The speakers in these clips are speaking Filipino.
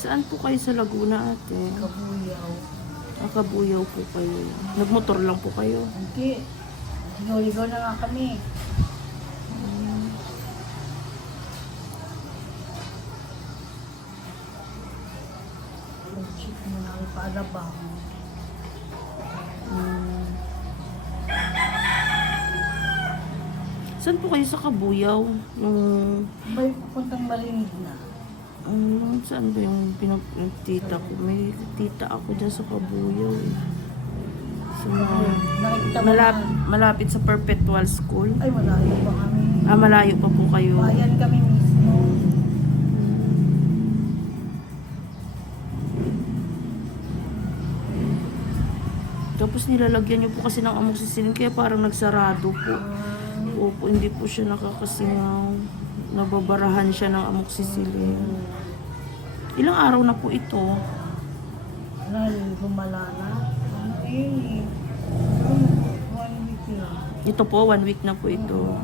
Saan po kayo sa Laguna, ate? Kabuyaw. Kabuyaw po kayo. Nagmotor lang po kayo. Hindi. Ligaw-ligaw na nga kami. Check mo na ang paalabang. Hmm. Saan po kayo sa Kabuyaw? Yung, May pupuntang Malimig na. saan ba yung yung tita ko? May tita ako dyan sa Kabuyaw eh. So, Nakikita mo na. malapit sa Perpetual School. Ay, malayo pa kami. Malayo pa po kayo. Bayan kami mismo. Tapos nilalagyan niyo po kasi ng amoxicillin kaya parang nagsarado po. Opo, hindi po siya nakakasingaw. Nababarahan siya ng amoxicillin. Ilang araw na po ito? Lumala na. Eh, 1 week na. Ito po, 1 week na po ito.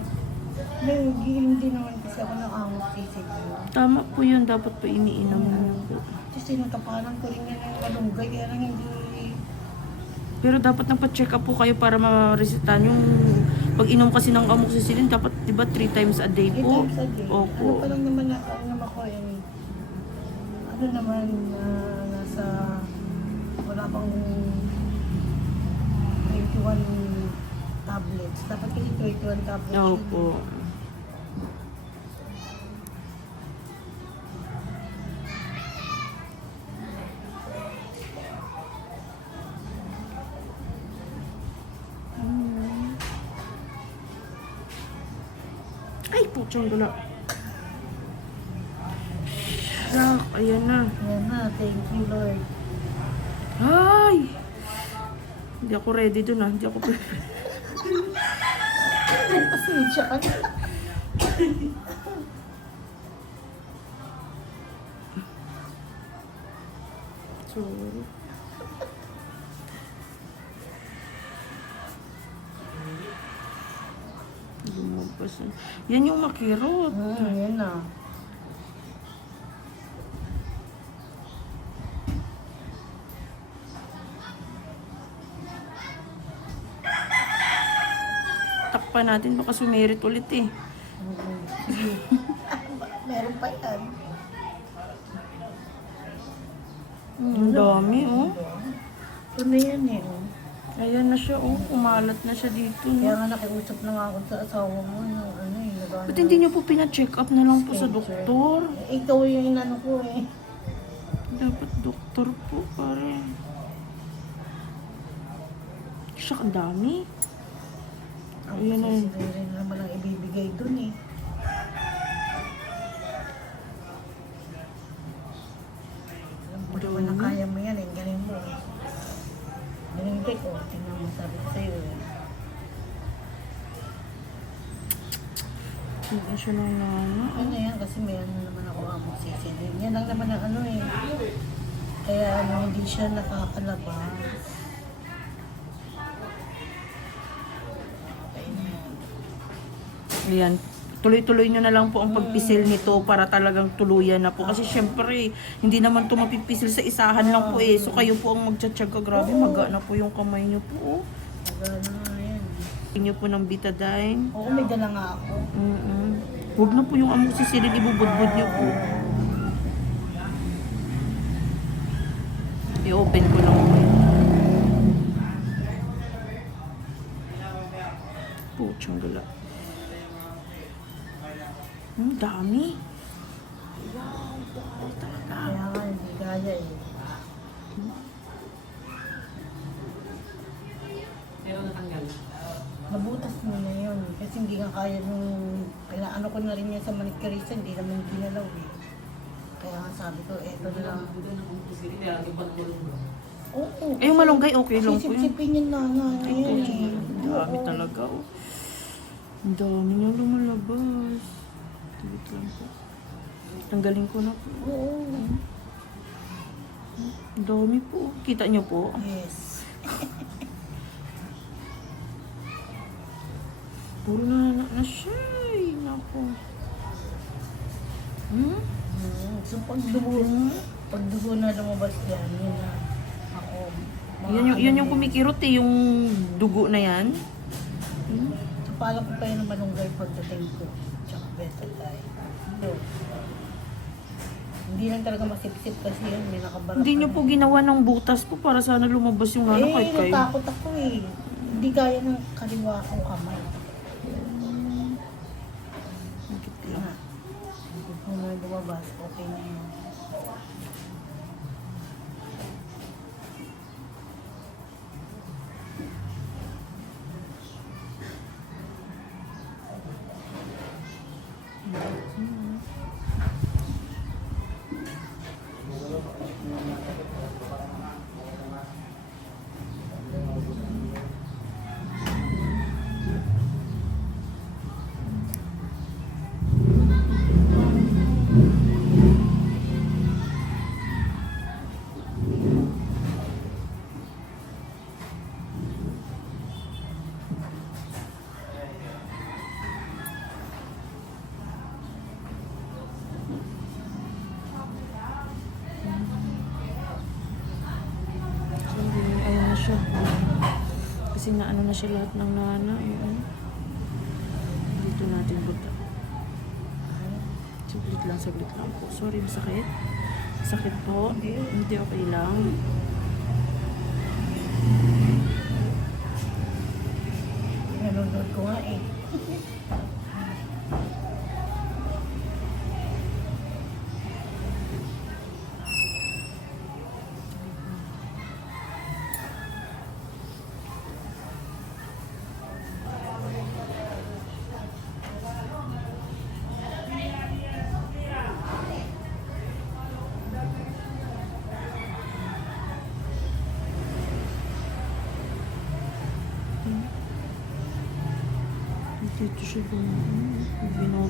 Nagiinom din naman kasi ako ng amok sisig. Tama po yun, dapat po iniinom na po. Kasi natapalan ko rin yan ng malunggay, kaya lang hindi. Pero dapat nagpa-check up po kayo para ma-resetahan yung pag inom kasi ng amoxicillin, dapat 'di ba 3 times a day 8 po? times a day. Opo. Ano pa lang naman ako eh. Ano naman, nasa, wala pang 21 tablets. Dapat kasi 21 tablets. Opo. Ay, putsang gula. Sak, ayan na. Yan na, thank you Lord. Ay! Hindi ako ready dun ah. Hindi ako Pasensya ka na. Sorry. Lumabas na. Yan yung makirot. Yan na. Takpan natin baka sumerit ulit eh. Meron pa yan. Ang dami oh. Ito na yan eh. Oh. Ayan na siya oh. Kumalat na siya dito. Kaya No? nga nakiusap na nga ako sa asawa mo. Ano eh. Ba't hindi niyo po pina-check up na lang po sa doktor? Ikaw yung inano ko eh. Dapat doktor po pare. Siya ang dami. Ayan na yun. Kasi rin naman ang ibibigay dun eh. Alam mo naman na kaya mo yan eh. Galing mo. Galing ko. Tingnan mo sabi ko sa'yo eh. Hindi siya nang nana. Ano yan? Kasi may ano naman ako amok sisilin. Yan lang naman ang ano eh. Kaya ano, hindi siya nakakalabas. Ayan. Tuloy-tuloy nyo na lang po ang pagpisil nito para talagang tuluyan na po. Kasi syempre, hindi naman ito mapipisil sa isahan lang po eh. So kayo po ang magtsatsaga. Grabe, maga na po yung kamay nyo po. Oh. Magana nga yan. Inyo po ng betadine. Oo, may dala nga ako. Huwag na po yung amoxicillin, ibubudbud nyo po. I-open ko lang po yun. Putsang gala. Dami. Wow, wow talaga. Kaya nga, hindi kaya eh. Nabutas mo na yun. Kasi hindi nga kaya nung... Ano ko na rin yan sa manikarisa, hindi naman ginalaw eh. Kaya nga sabi ko, eto na lang. Oo. Eh, yung malunggay, okay lang po yun. Sisip-sipin yun na nga. Ayan eh. Ang dami talaga, oh. Ang dami niya lumalabas. Wait lang po. Tanggalin ko na po. Oo. Ang dami po. Kita niyo po? Yes. Puro na siya. Nako. So pag dumo, Pag dugo na lumabas yan, yun na ako. Yun yung kumikirot eh, yung dugo na yan. Pala ko pa yun ng malunggay pagdating ko. Tsaka betadine. Yun. Hindi lang talaga masipsip kasi yun, may nakabarap. Hindi nyo po ginawa ng butas po para sana lumabas yung ano kahit kayo. Natakot ako eh. Hindi kaya ng kaliwa kong kamay. Bakit lang? Kung may lumabas, okay na yun. Sabi, ayun na siya. Kasi naano na siya lahat ng nana. Ayun. Dito natin buta. Saglit lang po. Sorry, masakit. Sakit po. Hindi okay lang. Nanonood ko nga eh. Dito siya binot.